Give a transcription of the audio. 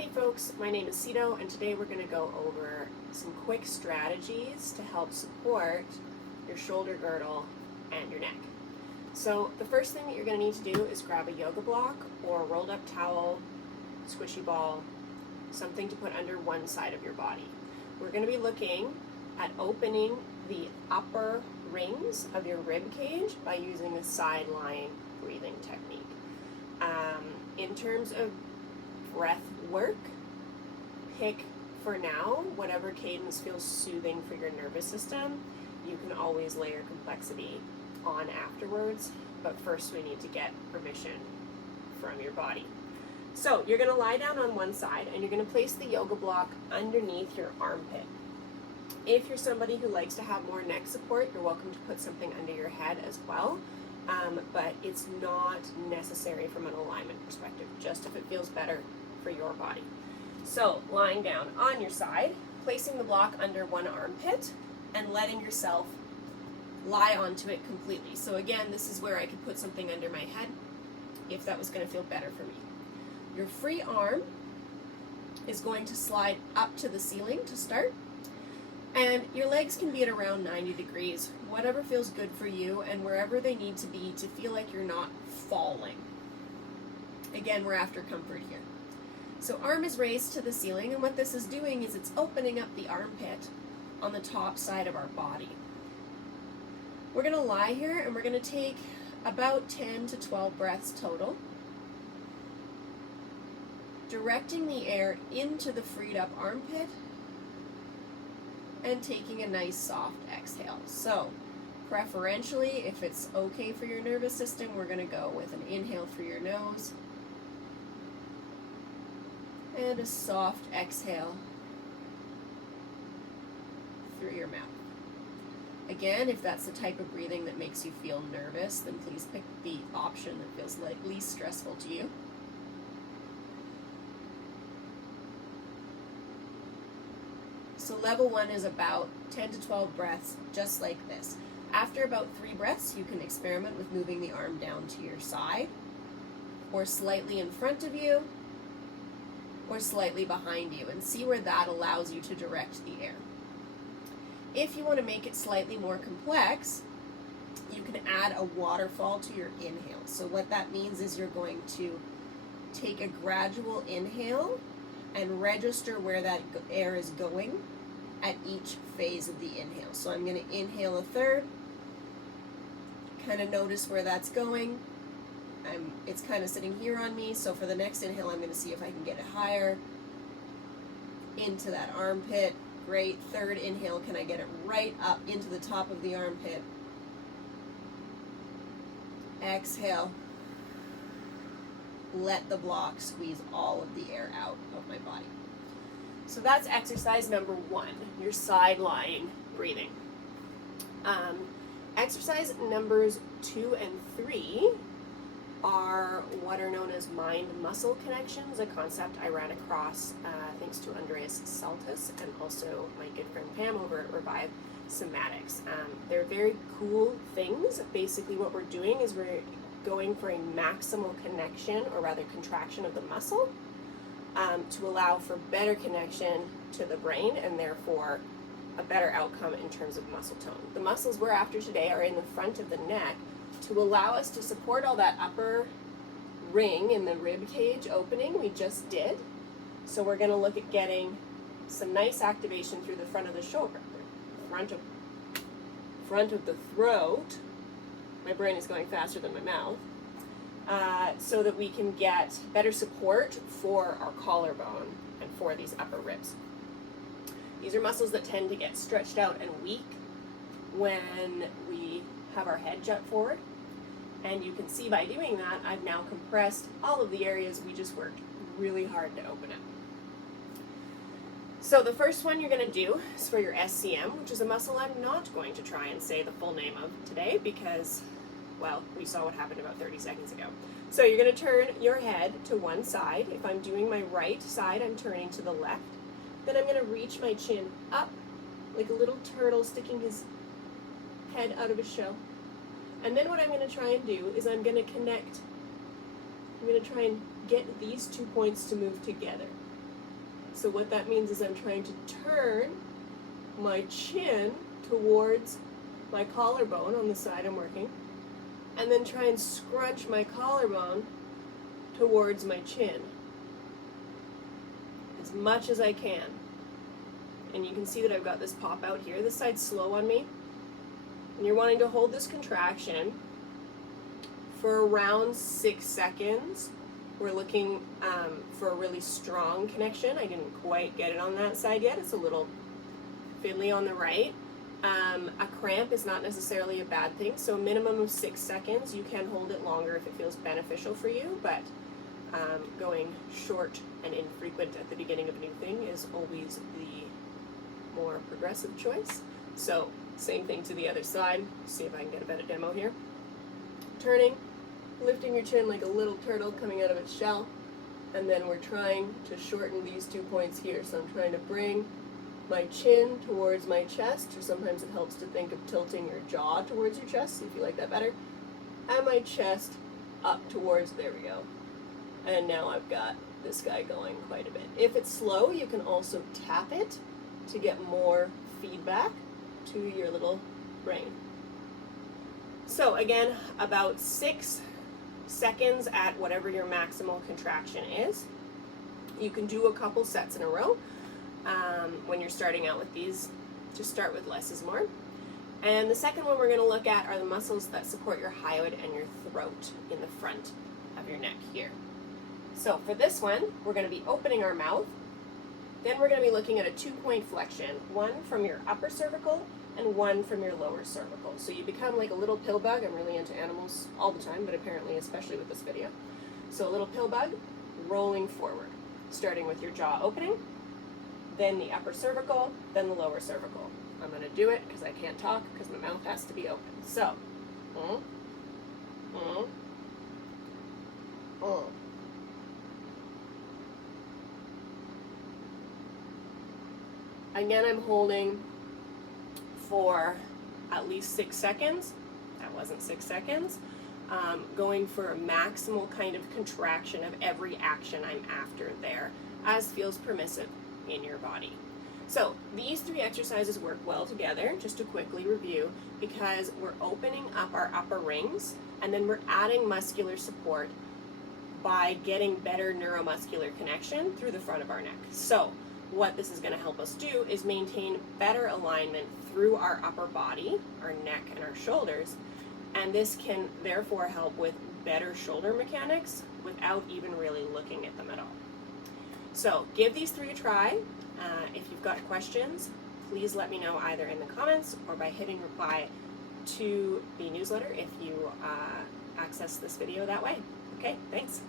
Hey folks, my name is Cito, and today we're going to go over some quick strategies to help support your shoulder girdle and your neck. So the first thing that you're going to need to do is grab a yoga block or a rolled up towel, squishy ball, something to put under one side of your body. We're going to be looking at opening the upper rings of your rib cage by using the side lying breathing technique. In terms of breath work, pick for now whatever cadence feels soothing for your nervous system. You can always layer complexity on afterwards, but first we need to get permission from your body. So you're going to lie down on one side and you're going to place the yoga block underneath your armpit. If you're somebody who likes to have more neck support, you're welcome to put something under your head as well. But it's not necessary from an alignment perspective, just if it feels better for your body. So lying down on your side, placing the block under one armpit and letting yourself lie onto it completely. So again, this is where I could put something under my head if that was going to feel better for me. Your free arm is going to slide up to the ceiling to start. And your legs can be at around 90 degrees, whatever feels good for you and wherever they need to be to feel like you're not falling. Again, we're after comfort here. So arm is raised to the ceiling, and what this is doing is it's opening up the armpit on the top side of our body. We're going to lie here and we're going to take about 10 to 12 breaths total, directing the air into the freed up armpit and taking a nice soft exhale. So preferentially, if it's okay for your nervous system, we're going to go with an inhale through your nose and a soft exhale through your mouth. Again, if that's the type of breathing that makes you feel nervous, then please pick the option that feels least stressful to you. So level 1 is about 10 to 12 breaths, just like this. After about 3 breaths, you can experiment with moving the arm down to your side, or slightly in front of you, or slightly behind you, and see where that allows you to direct the air. If you want to make it slightly more complex, you can add a waterfall to your inhale. So what that means is you're going to take a gradual inhale and register where that air is going at each phase of the inhale. So I'm going to inhale a third, kind of notice where that's going. It's kind of sitting here on me, so for the next inhale I'm going to see if I can get it higher into that armpit. Great. Third inhale, can I get it right up into the top of the armpit? Exhale. Let the block squeeze all of the air out of my body. So that's exercise number 1, your side lying breathing. Exercise numbers 2 and 3 are what are known as mind-muscle connections, a concept I ran across thanks to Andreas Saltis and also my good friend Pam over at Revive Somatics. They're very cool things. Basically what we're doing is we're going for a maximal connection, or rather contraction of the muscle, to allow for better connection to the brain and therefore a better outcome in terms of muscle tone. The muscles we're after today are in the front of the neck to allow us to support all that upper ring in the rib cage opening we just did. So we're going to look at getting some nice activation through the front of the shoulder, front of the throat. My brain is going faster than my mouth. So that we can get better support for our collarbone and for these upper ribs. These are muscles that tend to get stretched out and weak when we have our head jut forward. And you can see by doing that, I've now compressed all of the areas we just worked really hard to open up. So the first one you're going to do is for your SCM, which is a muscle I'm not going to try and say the full name of today because, well, we saw what happened about 30 seconds ago. So you're going to turn your head to one side. If I'm doing my right side, I'm turning to the left. Then I'm going to reach my chin up like a little turtle sticking his head out of his shell. And then what I'm going to try and do is I'm going to connect I'm going to try and get these 2 points to move together. So what that means is I'm trying to turn my chin towards my collarbone on the side I'm working, and then try and scrunch my collarbone towards my chin as much as I can. And you can see that I've got this pop out here. This side's slow on me. And you're wanting to hold this contraction for around 6 seconds. We're looking for a really strong connection. I didn't quite get it on that side yet. It's a little fiddly on the right. A cramp is not necessarily a bad thing, so a minimum of 6 seconds. You can hold it longer if it feels beneficial for you, but going short and infrequent at the beginning of a new thing is always the more progressive choice. So same thing to the other side. See if I can get a better demo here. Turning, lifting your chin like a little turtle coming out of its shell, and then we're trying to shorten these 2 points here. So I'm trying to bring my chin towards my chest, or sometimes it helps to think of tilting your jaw towards your chest, see if you like that better, and my chest up towards, there we go. And now I've got this guy going quite a bit. If it's slow, you can also tap it to get more feedback to your little brain. So again, about 6 seconds at whatever your maximal contraction is. You can do a couple sets in a row. When you're starting out with these, just start with less is more. And the second one we're going to look at are the muscles that support your hyoid and your throat in the front of your neck here. So for this one, we're going to be opening our mouth. Then we're going to be looking at a 2-point flexion, one from your upper cervical and one from your lower cervical. So you become like a little pill bug. I'm really into animals all the time, but apparently especially with this video. So a little pill bug rolling forward, starting with your jaw opening, then the upper cervical, then the lower cervical. I'm going to do it because I can't talk because my mouth has to be open. So, Again, I'm holding for at least 6 seconds. That wasn't 6 seconds. Going for a maximal kind of contraction of every action I'm after there, as feels permissive in your body. So these 3 exercises work well together, just to quickly review, because we're opening up our upper rings and then we're adding muscular support by getting better neuromuscular connection through the front of our neck. So what this is going to help us do is maintain better alignment through our upper body, our neck and our shoulders, and this can therefore help with better shoulder mechanics without even really looking at them at all. So give these 3 a try. If you've got questions, please let me know either in the comments or by hitting reply to the newsletter if you access this video that way. Okay, thanks.